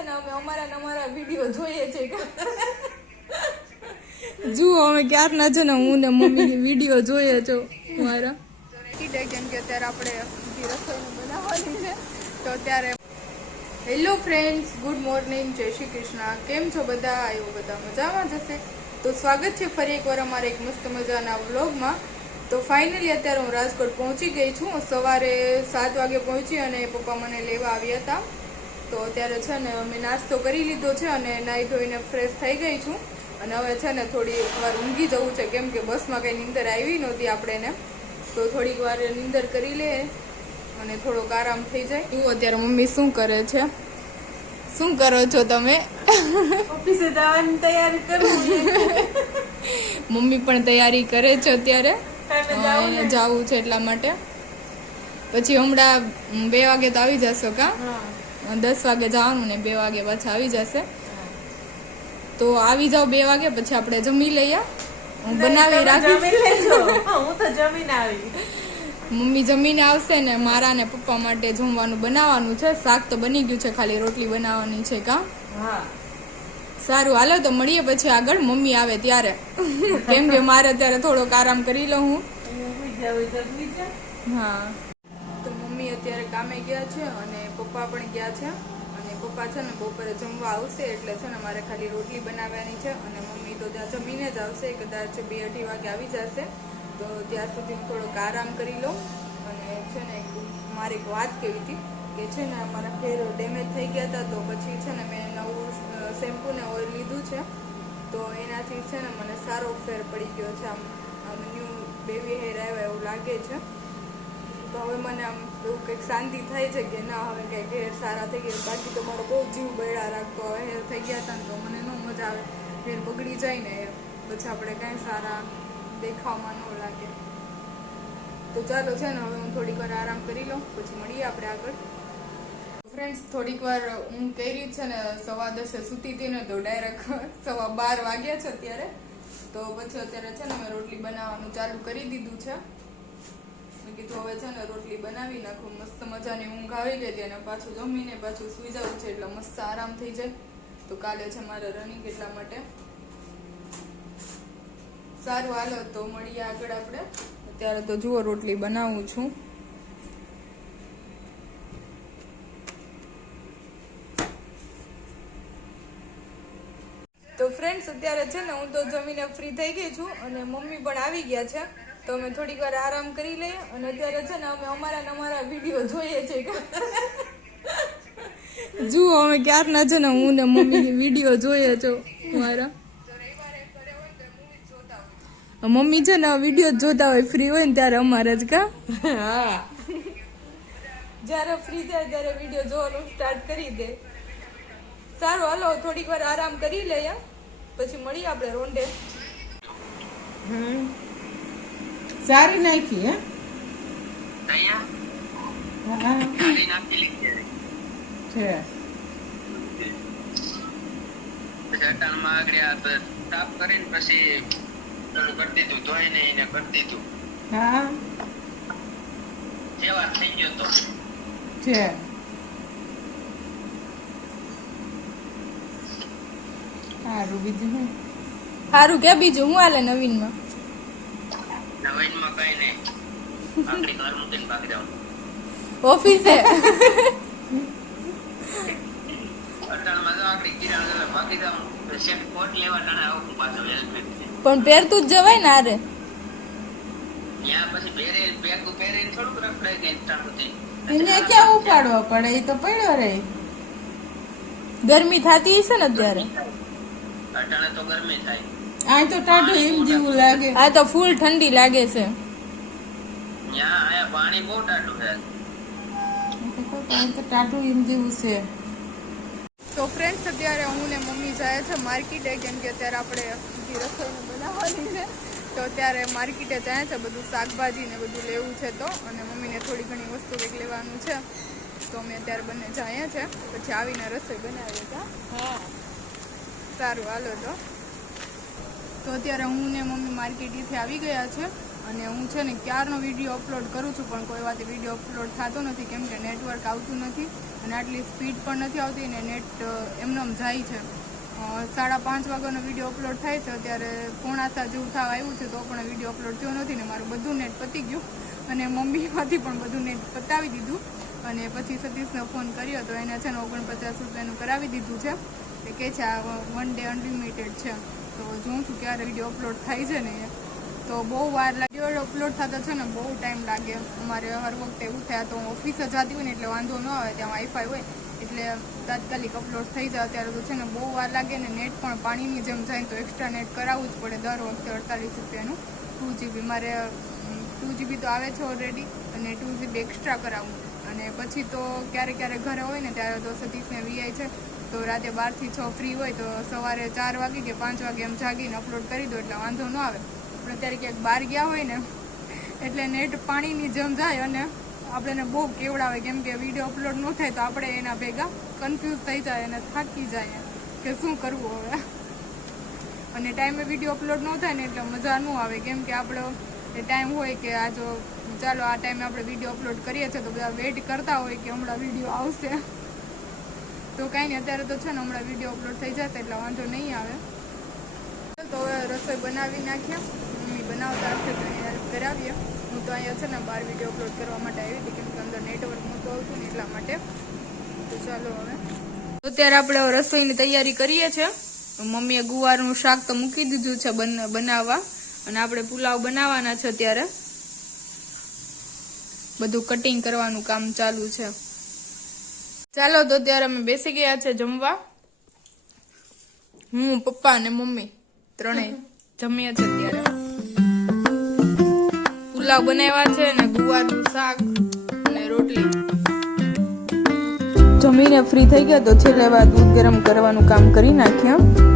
અમે અમારા વિડીયો જોઈએ છે જુઓ અમે ક્યારના છે ને હું ને મમ્મી વિડીયો જોઈએ છો મારા કેમ કે અત્યારે આપણે રસોઈ બનાવવાની છે તો અત્યારે હેલો ફ્રેન્ડ્સ, ગુડ મોર્નિંગ, જય શ્રી કૃષ્ણ. કેમ છો બધા? આવ્યો બધા મજામાં જશે. તો સ્વાગત છે ફરી એકવાર અમારે એક મસ્ત મજાના વ્લોગમાં. તો ફાઇનલી અત્યારે હું રાજકોટ પહોંચી ગઈ છું. સવારે 7 વાગે પહોંચી અને પપ્પા મને લેવા આવ્યા હતા. તો અત્યારે છે ને મેં નાસ્તો કરી લીધો છે અને નાહી ધોઈને ફ્રેશ થઈ ગઈ છું. અને હવે છે ને થોડી વાર ઊંઘી જવું છે કેમ કે બસમાં કંઈ નીંદર આવી નહોતી આપણને. તો થોડીક વાર નીંદર કરી લે અને થોડોક આરામ થઈ જાય. તું અત્યારે મમ્મી શું કરે છે? શું કરો છો તમે? ઓફિસે જવાની તૈયારી કરું. મમ્મી પણ તૈયારી કરે છે અત્યારે. એને જવું છે એટલા માટે. પછી હમણાં 2 વાગે તો આવી જશો કા? 10 વાગે જવાનું ને 2 વાગે પાછા આવી જશે. તો આવી જાઓ 2 વાગે પછી આપણે જમી લઈએ. હું બનાવી રાખી. હું તો જમીને આવી. મમ્મી જમીને આવશે ને મારા ને પપ્પા માટે જમવાનું બનાવવાનું છે. શાક તો બની ગયું છે, ખાલી રોટલી બનાવવાની છે કા? હા. સારું, હાલો તો મળીએ પછી આગળ મમ્મી આવે ત્યારે. કેમ કે મારે અત્યારે થોડોક આરામ કરી લઉં હું. હા. તો મમ્મી અત્યારે કામે ગયા છે અને પપ્પા પણ ગયા છે. અને પપ્પા છે ને બપોરે જમવા આવશે એટલે છે ને મારે ખાલી રોટલી બનાવવાની છે. અને મમ્મી તો ત્યાં જમીને જ આવશે, કદાચ 2-2:30 વાગે આવી જશે. તો ત્યાં સુધી હું થોડોક આરામ કરી લઉં. અને છે ને મારે એક વાત કહેવી હતી કે છે ને અમારા હેર ડેમેજ થઈ ગયા હતા. તો પછી છે ને મેં નવું શેમ્પૂ ને ઓઇલ લીધું છે. તો એનાથી છે ને મને સારો ફેર પડી ગયો છે. આમ ન્યૂ બેબી હેર આવ્યા એવું લાગે છે. તો હવે મને આમ એવું કંઈક શાંતિ થાય છે કે ના, હવે કંઈક હેર સારા થઈ ગયા. બાકી તો મારો બહુ જીવ બળ્યા રાખતો. હવે હેર થઈ ગયા હતા ને તો મને ન મજા આવે. હેર બગડી જાય ને પછી આપણે કાંઈ સારા દેખાવામાં ન લાગે. તો ચાલો છે ને હવે હું થોડીક વાર આરામ કરી લઉં પછી મળીએ આપણે આગળ. ફ્રેન્ડ્સ, થોડીક વાર હું કરી છે ને 10:15 સૂતી હતી ને તો ડાયરેક્ટ 12:15 વાગ્યા છે અત્યારે. તો પછી અત્યારે છે ને મેં રોટલી બનાવવાનું ચાલુ કરી દીધું છે. મેં કીધું હવે છે ને રોટલી બનાવી નાખું. મસ્ત મજાની ઊંઘ આવી ગઈ હતી અને પાછું જમીને પાછું સુઈ જવું છે એટલે મસ્ત આરામ થઈ જાય. તો કાલે છે મારે રનિંગ એટલા માટે. સારું, હાલો તો મળીએ આગળ આપણે. અત્યારે તો જુઓ રોટલી બનાવું છું. તો ફ્રેન્ડ્સ, અત્યારે છે ને હું તો જમીને ફ્રી થઈ ગઈ છું અને મમ્મી પણ આવી ગયા છે. તો અમે થોડીક વાર આરામ કરી લઈએ. અને અત્યારે છે ને અમે અમારા વિડીયો જોઈએ છે. જુઓ અમે ક્યારના છે ને હું ને મમ્મી વિડીયો જોઈએ છો મારા. મમ્મી છે ને વિડીયો જોતા હોય, ફ્રી હોય ને ત્યારે અમારે જ કા? હા. જયારે ફ્રી થાય ત્યારે વિડીયો જોવાનું સ્ટાર્ટ કરી દે. સારું, હાલો થોડીક વાર આરામ કરી લઈએ પછી મળીએ આપણે રોંડે. સારી નાખી હે? છે. સાફ કરીને પછી કરી દીધું, ધોઈને એને કરી દીધું. હા. જેવા થઈ ગયો તો છે. સારું, બીજું શું? સારું કે બીજું હું હાલે નવીનમાં? નવાઈનમાં કઈ નહીં, આખરી ઘર મૂકીને ભાગી જાવ ઓફિસે. અટાણમાં તો આખરી કિરાણા ભાગી જાવ. શેઠ કોટ લેવા ટાણે આવું પાછો વેલફેર પણ પહેરતું જ જવાય ને આરે. ત્યાં પછી પહેરીને થોડુંક રખડાઈ ગઈ ટાણુથી. એને ક્યાં ઉપાડવા પડે? એ તો પડ્યો રહે. ગરમી થતી હશે ને અત્યારે? અટાણે તો ગરમી થાય. આ તો ટાઢું એમ જેવું લાગે. આ તો ફૂલ ઠંડી લાગે છે. ત્યાં આયા પાણી બહુ ટાઢું છે. આ તો ટાઢું એમ જેવું છે. તો ફ્રેન્ડ્સ, અત્યારે હું ને મમ્મી જાય છે માર્કેટે કેમ કે અત્યારે આપણે રસોઈ બનાવવાની છે. તો અત્યારે માર્કેટે જાય છે, બધું શાકભાજી ને બધું લેવું છે. તો અને મમ્મીને થોડી ઘણી વસ્તુ કંઈક લેવાનું છે. તો અમે અત્યારે બંને જાય છે, પછી આવીને રસોઈ બનાવીએ હતા. હા. સારું, હાલો તો અત્યારે હું ને મમ્મી માર્કેટેથી આવી ગયા છે અને હું છે ને ક્યારનો વિડીયો અપલોડ કરું છું પણ કોઈ વાતે વિડીયો અપલોડ થતો નથી કેમ કે નેટવર્ક આવતું નથી અને આટલી સ્પીડ પણ નથી આવતી ને નેટ એમનેમ જાય છે. 5:30 વાગ્યાનો વિડીયો અપલોડ થાય છે, અત્યારે 6:45 જેવું થવા આવ્યું છે તો પણ વિડીયો અપલોડ થયો નથી ને મારું બધું નેટ પતી ગયું અને મમ્મીમાંથી પણ બધું નેટ પતાવી દીધું. અને પછી સતીશને ફોન કર્યો તો એને છે ને 49 રૂપિયાનું કરાવી દીધું છે. એ કહે છે આ 1 ડે અનલિમિટેડ છે. તો જોઉં છું ક્યારે વિડીયો અપલોડ થાય છે ને એ તો બહુ વાર લાગે. વિડીયો અપલોડ થતા છે ને બહુ ટાઈમ લાગે. અમારે હર વખતે એવું થાય તો હું ઓફિસે જતી હોય ને એટલે વાંધો ન આવે, ત્યાં વાઈફાઈ હોય એટલે તાત્કાલિક અપલોડ થઈ જાય. અત્યારે તો છે ને બહુ વાર લાગે ને નેટ પણ પાણીની જેમ જાય તો એક્સ્ટ્રા નેટ કરાવવું જ પડે દર વખતે 48 રૂપિયાનું 2 GB. મારે 2 GB તો આવે છે ઓલરેડી અને 2 GB એક્સ્ટ્રા કરાવવું. અને પછી તો ક્યારેક ઘરે હોય ને ત્યારે તો સતીશને વીઆઈ છે તો રાતે 12 થી 6 ફ્રી હોય તો સવારે 4 વાગે કે 5 વાગે એમ જાગીને અપલોડ કરી દો એટલે વાંધો ન આવે. પણ અત્યારે ક્યાંક બહાર ગયા હોય ને એટલે નેટ પાણીની જેમ જાય અને આપણને બહુ કેવડાવે કેમ કે વિડીયો અપલોડ ન થાય તો આપણે એના ભેગા કન્ફ્યુઝ થઈ જાય અને થાકી જાય કે શું કરવું હવે. અને ટાઈમે વિડીયો અપલોડ ન થાય ને એટલે મજા ન આવે કેમ કે આપણો ટાઈમ હોય કે આ જો ચાલો આ ટાઈમે આપણે વિડીયો અપલોડ કરીએ છીએ તો બધા વેઇટ કરતા હોય કે હમણાં વિડીયો આવશે. તો કાંઈ નહીં, અત્યારે તો છે ને હમણાં વિડીયો અપલોડ થઈ જશે એટલે વાંધો નહીં આવે. તો હવે રસોઈ બનાવી નાખીએ, મમ્મી બનાવતા હશે તો એને હેલ્પ કરાવીએ. હું તો અહીંયા છે ને બહાર વિડીયો અપલોડ કરવા માટે આવી હતી કેમ કે અંદર નેટવર્ક નહોતું આવતું ને એટલા માટે. તો ચાલો હવે અત્યારે આપણે રસોઈની તૈયારી કરીએ છીએ. મમ્મીએ ગુવારનું શાક તો મૂકી દીધું છે બનાવવા અને આપણે પુલાવ બનાવવાના છે. અત્યારે બધું કટિંગ કરવાનું કામ ચાલુ છે. ચાલો તો ત્યારે અમે બેસી ગયા છે જમવા. હું, પપ્પા અને મમ્મી ત્રણેય જમીએ છે. ત્યારે પુલાવ બનાવ્યા છે અને ગુવારનું શાક અને રોટલી. જમીને ફ્રી થઈ ગયા તો છેલ્લે દૂધ ગરમ કરવાનું કામ કરી નાખ્યા.